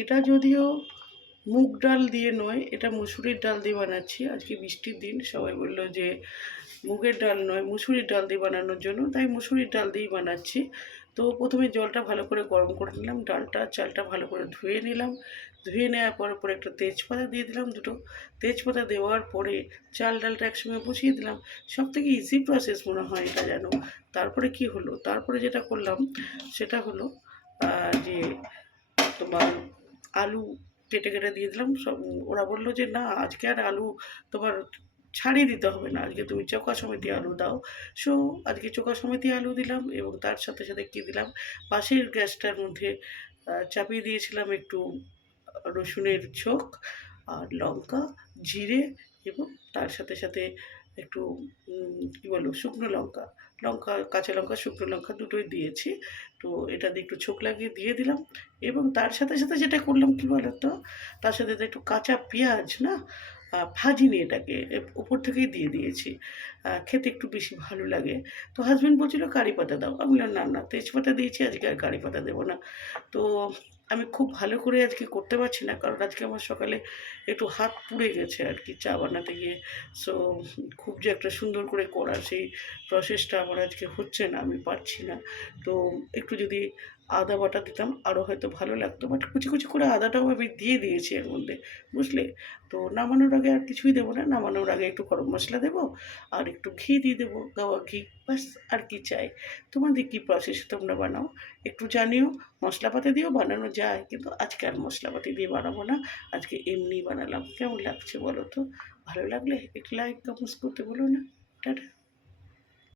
এটা যদিও মুগ ডাল দিয়ে নয়, এটা মুসুরির ডাল দিয়ে বানাচ্ছি। আজকে বৃষ্টির দিন, সবাই বললো যে মুগের ডাল নয় মুসুরির ডাল দিয়ে বানানোর জন্য, তাই মুসুরির ডাল দিয়েই বানাচ্ছি। তো প্রথমে জলটা ভালো করে গরম করে নিলাম, ডালটা চালটা ভালো করে ধুয়ে নিলাম। ধুয়ে নেওয়ার পরে একটা তেজপাতা দিয়ে দিলাম, দুটো তেজপাতা দেওয়ার পরে চাল ডালটা একসঙ্গে বসিয়ে দিলাম। সব থেকে ইজি প্রসেস মনে হয় এটা, জানো। তারপরে কি হলো, তারপরে যেটা করলাম সেটা হলো যে তোমার আলু কেটে কেটে দিয়ে দিলাম সব। ওরা বললো যে না, আজকে আর আলু তোমার ছাড়িয়ে দিতে হবে না, আজকে তুমি চোখা সমেতি আলু দাও। সো আজকে চোখা সমেতি আলু দিলাম, এবং তার সাথে সাথে কী দিলাম, পাশের গ্যাসটার মধ্যে চাপিয়ে দিয়েছিলাম একটু রসুনের ছোক আর লঙ্কা, জিরে, এবং তার সাথে সাথে একটু কী বলবো, শুকনো লঙ্কা, কাঁচা লঙ্কা শুকনো লঙ্কা দুটোই দিয়েছি। তো এটা দিয়ে একটু ছোক লাগিয়ে দিয়ে দিলাম, এবং তার সাথে সাথে যেটা করলাম কী বলো তো, তার সাথে একটু কাঁচা পেঁয়াজ না ভাজিনি, এটাকে উপর থেকেই দিয়ে দিয়েছি। খেতে একটু বেশি ভালো লাগে। তো হাজব্যান্ড বলছিল কারি পাতা দাও, আমি বললাম না না, তেজপাতা দিয়েছি, আজকে আর কারি পাতা দেবো না। তো আমি খুব ভালো করে আজকে করতে পারছি না, কারণ আজকে আমার সকালে একটু হাত পুড়ে গেছে আর কি, চা বানাতে গিয়ে। সো খুব যে একটা সুন্দর করে করার সেই প্রসেসটা আমার আজকে হচ্ছে না, আমি পারছি না। তো একটু যদি আদা বাটা দিতাম আরও হয়তো ভালো লাগতো, বাট কুচি কুচি করে আদাটাও আমি দিয়ে দিয়েছি এর মধ্যে, বুঝলে। তো নামানোর আগে আর কিছুই দেবো না, নামানোর আগে একটু গরম মশলা দেবো আর একটু ঘি দিয়ে দেবো, গাওয়া ঘি, ব্যাস। আর কি চাই। তোমাদের কী প্রসেসে তোমরা বানাও একটু জানিও। মশলাপাতি দিয়েও বানানো যায়, কিন্তু আজকে আর মশলাপাতি দিয়ে বানাবো না, আজকে এমনি বানালাম। কেমন লাগছে বলো তো? ভালো লাগলে একটু লাইক কমেন্টস করতে বলো না। টাটা।